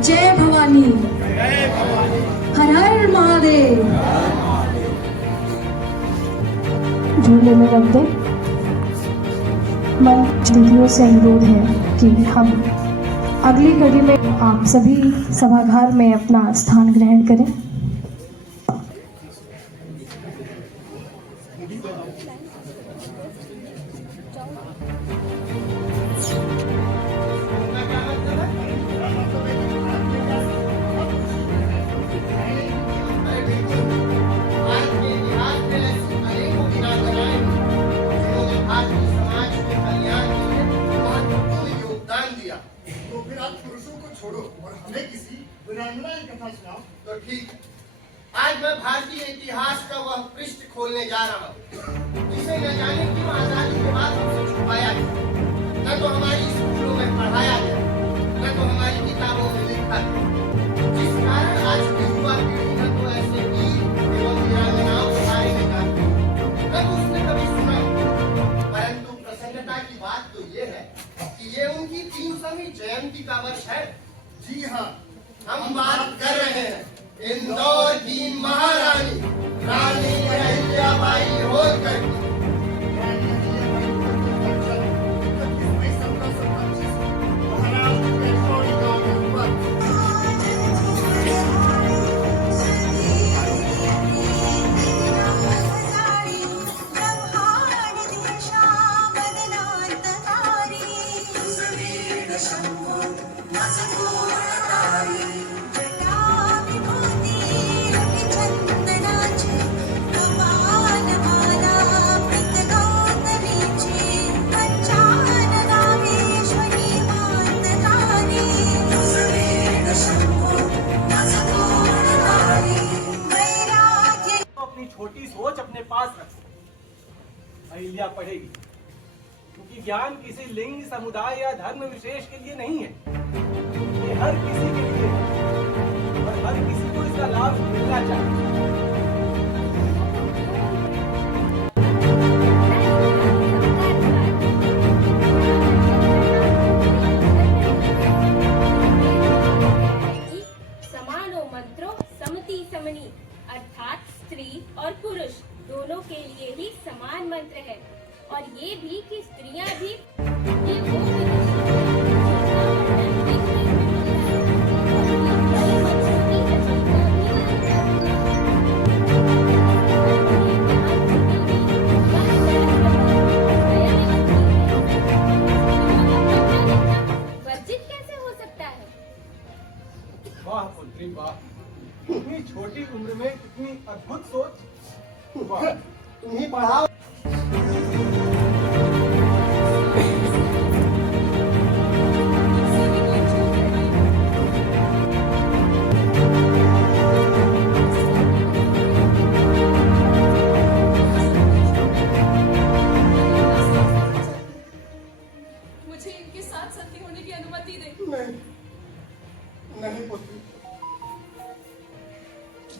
जय भवानी, हर हर महादेव। झूले में रख दे। मन दीदियों से अनुरोध है कि हम अगली घड़ी में आप सभी सभागार में अपना स्थान ग्रहण करें। तो ठीक, आज मैं भारतीय इतिहास का वह पृष्ठ खोलने जा रहा हूँ जिसे न जाने क्यों आजादी के बाद हमसे छुपाया गया। न तो हमारी स्कूलों में पढ़ाया गया, न तो हमारी किताबों में लिखा गया, जिस कारण आज की युवा पीढ़ी न तो ऐसे वीर एवं वीरांगनाओं के बारे में जानती है, न तो उसने कभी सुना। परंतु प्रसन्नता की बात तो ये है कि ये उनकी 300वीं जयंती का वर्ष है। जी हाँ, हम बात कर रहे हैं इंदौर की महारानी रानी अहिल्याबाई होलकर की। छोटी सोच अपने पास रख, अहिल्या पढ़ेगी, क्योंकि ज्ञान किसी लिंग, समुदाय या धर्म विशेष के लिए नहीं है। ये हर किसी के लिए है और हर किसी को इसका लाभ मिलना चाहिए। समानो मंत्रो समति समनी, अर्थात स्त्री और पुरुष दोनों के लिए ही समान मंत्र है। और ये भी कि स्त्रियां भी ये वो वर्जित कैसे हो सकता है? वाह पुत्री वाह, इतनी छोटी उम्र में कितनी अद्भुत सोच। तुम्हें पढ़ाओ। मुझे इनके साथ संधि होने की अनुमति दे। नहीं पुत्री,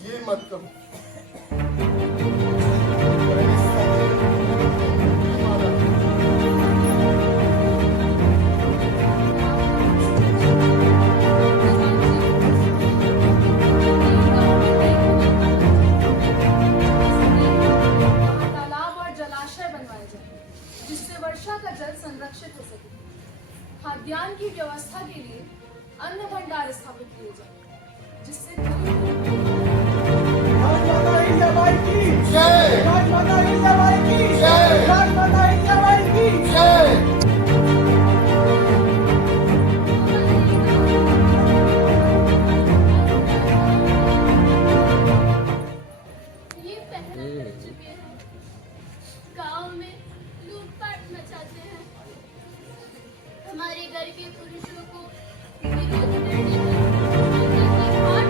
ये मत करो। तालाब और जलाशय बनवाए जाए जिससे वर्षा का जल संरक्षित हो सके। खाद्यान्न की व्यवस्था के लिए अन्न भंडार स्थापित किए जाए जिससे राजमाता अहिल्याबाई की जय, राजमाता अहिल्याबाई की जय, राजमाता अहिल्याबाई की जय। ये पहले कर चुके हैं, गांव में लूटपाट मचाते हैं, हमारे घर के पुरुषों को विरोध करने पर हार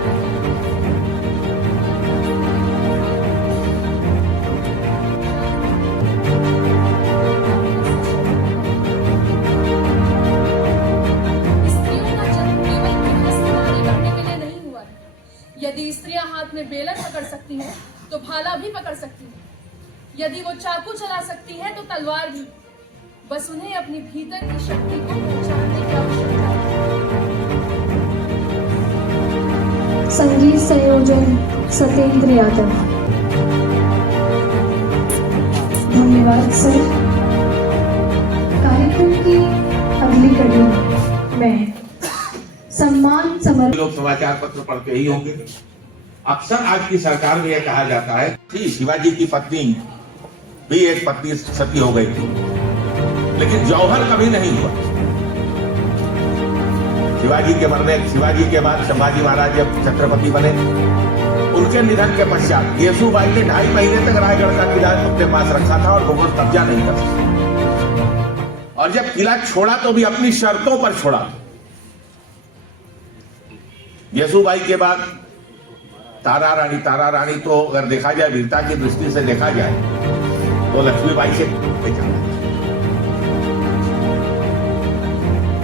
स्त्रियों का जन्म केवल गृहस्थी करने के लिए नहीं हुआ है। यदि स्त्रियां हाथ में बेलन पकड़ सकती हैं तो भाला भी पकड़ सकती हैं। यदि वो चाकू चला सकती हैं तो तलवार भी। बस उन्हें अपनी भीतर की शक्ति को पहचानने की आवश्यकता है। संगीत संयोजन सत्येंद्र यादव। धन्यवाद सर। कार्यक्रम की अगली कड़ी में सम्मान समर्पण। लोग समाचार पत्र पढ़ते ही होंगे। अक्सर आज की सरकार में यह कहा जाता है कि शिवाजी की पत्नी भी एक पत्नी सती हो गई थी, लेकिन जौहर कभी नहीं हुआ। शिवाजी के बाद संभाजी महाराज जब छत्रपति बने, उनके निधन के पश्चात येसुबाई ने 2.5 महीने तक रायगढ़ का किला अपने पास रखा था और मुगल कब्जा नहीं कर सके। और जब किला छोड़ा तो भी अपनी शर्तों पर छोड़ा। येसुबाई के बाद तारा रानी तो अगर देखा जाए, वीरता की दृष्टि से देखा जाए तो लक्ष्मीबाई से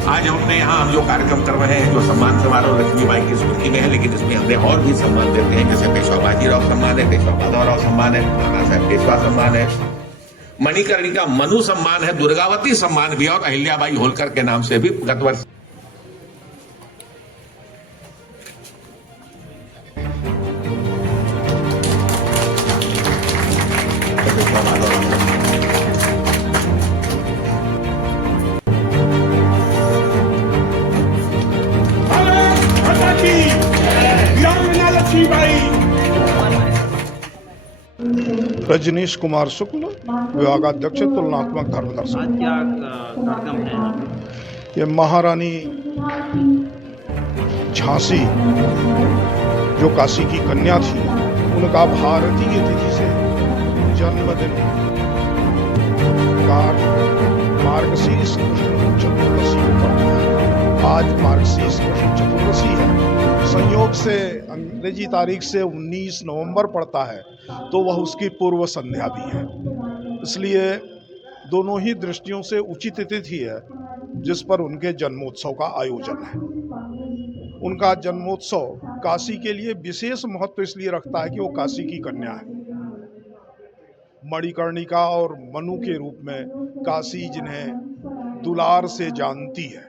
आज हम जो कार्यक्रम कर रहे हैं, जो सम्मान समारोह लक्ष्मीबाई की स्मृति में है, लेकिन इसमें हमने और भी सम्मान देते हैं, जैसे पेशवा बाजीराव सम्मान है, पेशवा माधवराव सम्मान है, नाना साहब पेशवा सम्मान है, मणिकर्णिका मनु सम्मान है, दुर्गावती सम्मान भी, और अहिल्याबाई होलकर के नाम से भी गत वर्ष रजनीश कुमार शुक्ल, विभागाध्यक्ष तुलनात्मक धर्म दर्शन। आज क्या कार्यक्रम है यहाँ पे? ये महारानी झांसी जो काशी की कन्या थी, उनका भारतीय तिथि से जन्मदिन का मार्गशीर्ष कृष्ण चतुर्दशी को पड़ता है। आज मार्गशीर्ष कृष्ण चतुर्दशी है। संयोग से अंग्रेजी तारीख से 19 नवंबर पड़ता है, तो वह उसकी पूर्व संध्या भी है। इसलिए दोनों ही दृष्टियों से उचित तिथि है जिस पर उनके जन्मोत्सव का आयोजन है। उनका जन्मोत्सव काशी के लिए विशेष महत्व इसलिए रखता है कि वो काशी की कन्या है। मणिकर्णिका और मनु के रूप में काशी जिन्हें दुलार से जानती है।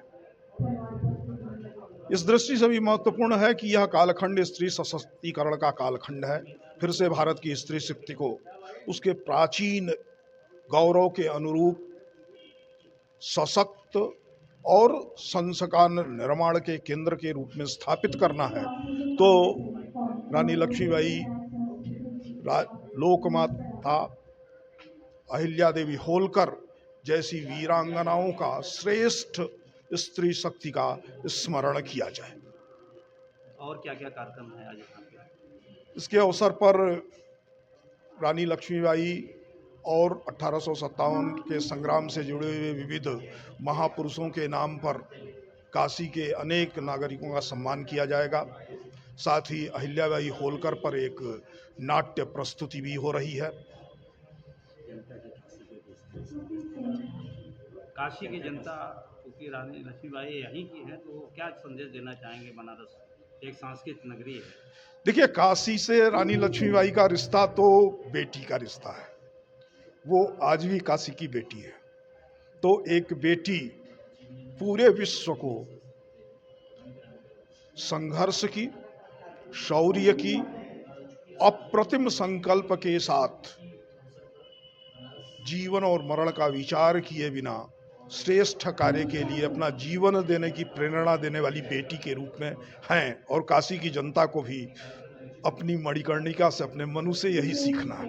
इस दृष्टि से भी महत्वपूर्ण है कि यह कालखंड स्त्री सशक्तिकरण का कालखंड है। फिर से भारत की स्त्री शक्ति को उसके प्राचीन गौरव के अनुरूप सशक्त और संस्कार निर्माण के केंद्र के रूप में स्थापित करना है। तो रानी लक्ष्मीबाई, लोकमाता अहिल्या देवी होलकर जैसी वीरांगनाओं का श्रेष्ठ स्त्री शक्ति का स्मरण किया जाए। और क्या क्या कार्यक्रम है आज यहाँ पे? इसके अवसर पर रानी लक्ष्मीबाई और 1857 के संग्राम से जुड़े हुए विविध महापुरुषों के नाम पर काशी के अनेक नागरिकों का सम्मान किया जाएगा। साथ ही अहिल्याबाई होलकर पर एक नाट्य प्रस्तुति भी हो रही है। काशी की जनता, क्योंकि रानी लक्ष्मीबाई यहीं की है, तो वो क्या संदेश देना चाहेंगे? बनारस एक सांस्कृतिक नगरी है। देखिए, काशी से रानी लक्ष्मीबाई का रिश्ता तो बेटी का रिश्ता है। वो आज भी काशी की बेटी है। तो एक बेटी पूरे विश्व को संघर्ष की, शौर्य की, अप्रतिम संकल्प के साथ जीवन और मरण का विचार किए बिना श्रेष्ठ कार्य के लिए अपना जीवन देने की प्रेरणा देने वाली बेटी के रूप में हैं। और काशी की जनता को भी अपनी मणिकर्णिका से, अपने मनु से यही सीखना है।